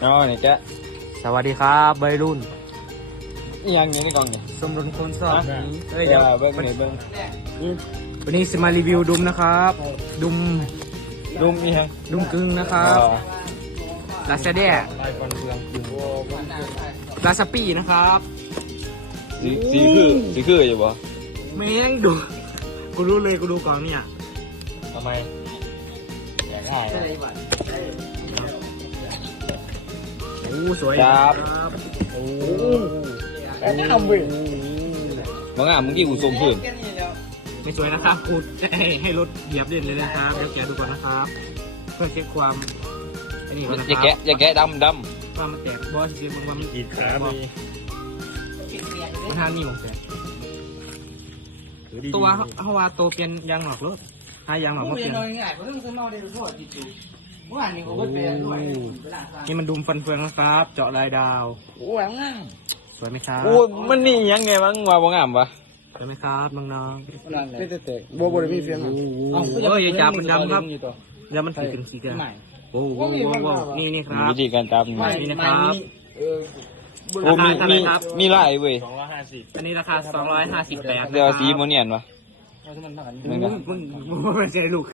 เอาเนี่ยแกะสวัสดีครับวัยรุ่นอิหยังอยังในกล่องเนี่ย สมรุนคนสอบฮะ เอ้ยเดี๋เดี๋ยยววเบิ้งนี่เบิ้งวันนี้จะมารีวิวดุมนะครับ ดุมดุมอีหยังดุมกึ่งนะครับลาซาเดียลายฟันเฟืองลาซาปี้นะครับสีสีคือสีคืออยู่บ่แม่งดูกูรู้เลยกูดูกล่องเนี่ยทำไมอยากได้โอ้ สวยครับครับโอ้แต่ทำเว้ยบางอะมึงกี่กูสมพื้นไม่สวยนะครับกูให้ให้รถเหยียบเล่นเลยนะครับเดี๋ยวแกะดูก่อนนะครับ เพื่อเช็คความไอ้นี่ก่อนนะคอย่ารับแกะอย่าแกะดำดว่ามันแตกบอสเสียบางวันมันำขามีมันทานนี่ของแตกตัวเขาว่าตัวเปลี่ยนยางหลอกรถหายางหลอกมาเปลี่ยน นี่มันดุมฟันเฟืองนะครับ เจาะลายดาว โอ้ยงามสวยไหมครับ โอ้ยมันนี่ยังไงบ้างว่าบ่งามปะสวยไหมครับน้องเป็นแต่บัวบัวได้มีเฟียงๆโอ้โหเอ้ยอย่าจับมันดำครับอย่ามันถือเป็นสีแดงโอ้โหโอ้โหนี่นี่ครับ วิธีการจับนี่นะครับโอ้มีราคาเท่าไหร่มีครับมีลายเว้ยอันนี้ราคา258เดี๋ยวสีโมเนียนปะมึงมึงมึงไม่ใช่ลูก